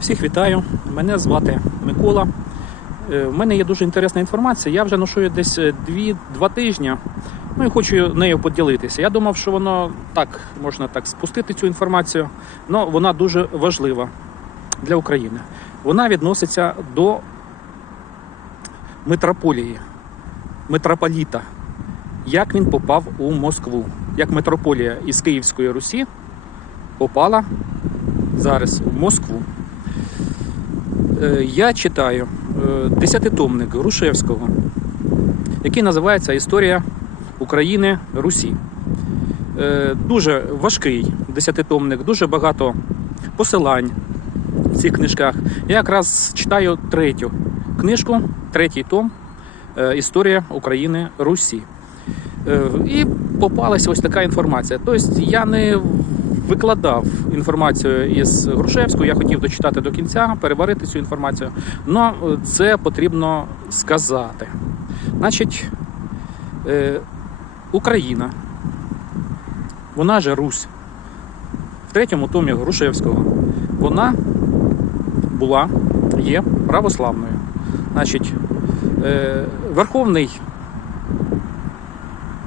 Всіх вітаю. Мене звати Микола. Е, В мене є дуже інтересна інформація. Я вже ношу десь е, дві, два тижні. Ну і хочу нею поділитися. Я думав, що воно так можна так спустити цю інформацію, але вона дуже важлива для України. Вона відноситься до митрополії, митрополіта. Як він попав у Москву? Як митрополія із Київської Русі попала зараз в Москву. Е, Я читаю е, десятитомник Грушевського, який називається Історія України Русі. Е, Дуже важкий десятитомник, дуже багато посилань в цих книжках. Я якраз читаю третю книжку, третій том Історія України Русі. І попалася ось така інформація. Тобто я не викладав інформацію із Грушевського, я хотів дочитати до кінця, переварити цю інформацію. але це потрібно сказати. Значить, е, Україна, вона же Русь. В третьому томі Грушевського вона була, є православною. Значить, е, Верховний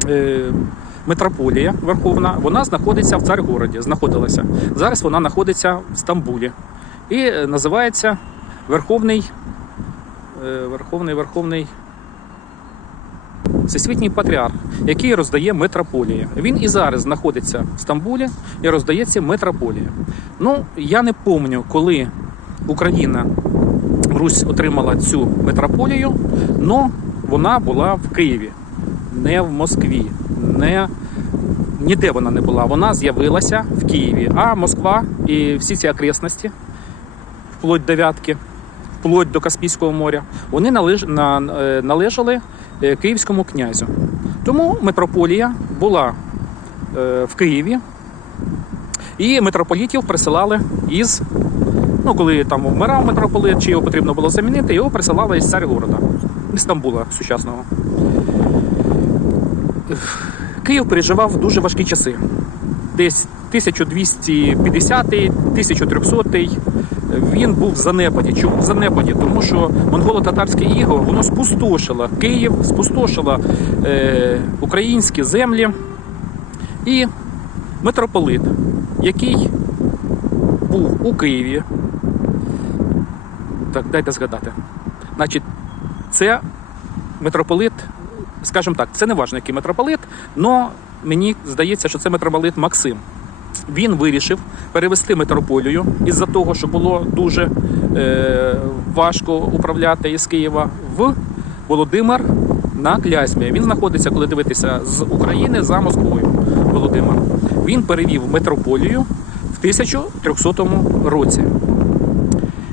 е, митрополія Верховна, вона знаходиться в Царгороді, знаходилася. Зараз вона знаходиться в Стамбулі. І е, називається Верховний е, Верховний Верховний Всесвітній патріарх, який роздає митрополія. Він і зараз знаходиться в Стамбулі і роздається митрополія. Ну, я не пам'ятаю, коли Україна Русь отримала цю митрополію, але вона була в Києві, не в Москві, не ніде вона не була. Вона з'явилася в Києві. А Москва і всі ці окресності, вплоть до Вятки, вплоть до Каспійського моря, вони е, належали е, київському князю. Тому митрополія була е, в Києві, і митрополітів присилали із. Ну, коли там вмирав митрополит, чи його потрібно було замінити, його присилали із Царгорода, із Стамбула сучасного. Київ переживав дуже важкі часи. Десь 1250-1300 він був в занепаді. Чому в занепаді? Тому що монголо-татарське іго воно спустошило Київ, спустошило е, українські землі. І митрополит, який був у Києві. Так, дайте згадати. Значить, це митрополит, скажімо так, це не важливо, який митрополит, але мені здається, що це митрополит Максим. Він вирішив перевести митрополію із-за того, що було дуже е, важко управляти із Києва в Володимир на Клязьмі. Він знаходиться, коли дивитися з України за Москвою. Володимир. Він перевів митрополію в 1300 році.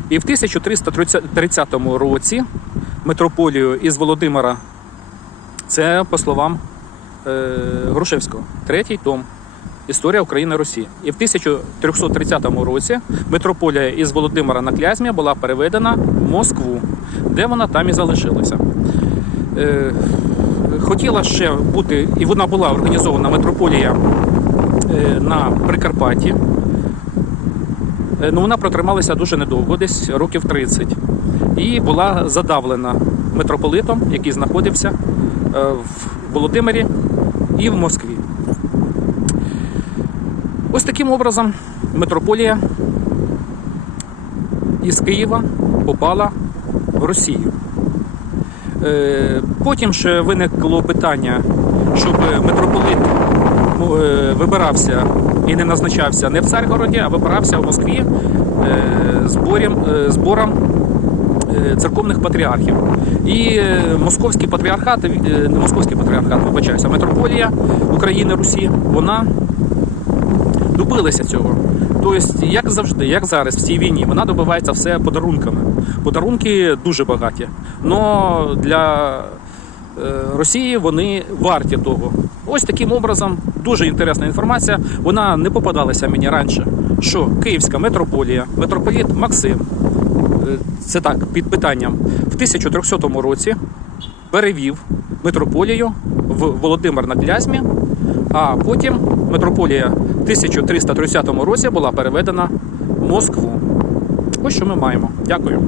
І в 1330 році митрополію із Володимира, це по словам е, Грушевського, третій том. Історія України Росії. І в 1330 році митрополія із Володимира на Клязьмі була переведена в Москву, де вона там і залишилася. Е, хотіла ще бути, і вона була організована митрополія е, на Прикарпатті. Е, Ну, вона протрималася дуже недовго, десь років 30. І була задавлена митрополитом, який знаходився в Володимирі і в Москві. Ось таким образом митрополія із Києва попала в Росію. Е, Потім ще виникло питання, щоб митрополит е, вибирався і не назначався не в Царгороді, а вибирався в Москві е, збором, е, е, церковних патріархів. І е, московський патріархат, е, не московський патріархат, вибачаюся, а митрополія України Русі, вона добилася цього. Тобто, як завжди, як зараз в цій війні, вона добивається все подарунками. Подарунки дуже багаті. Но для е, Росії вони варті того. Ось таким образом, дуже інтересна інформація. Вона не попадалася мені раніше. Що Київська митрополія, митрополіт Максим, е, це так, під питанням, в 1300 році перевів митрополію в Володимир на Клязьмі, а потім митрополія в 1330 році була переведена в Москву. Ось що ми маємо. Дякую.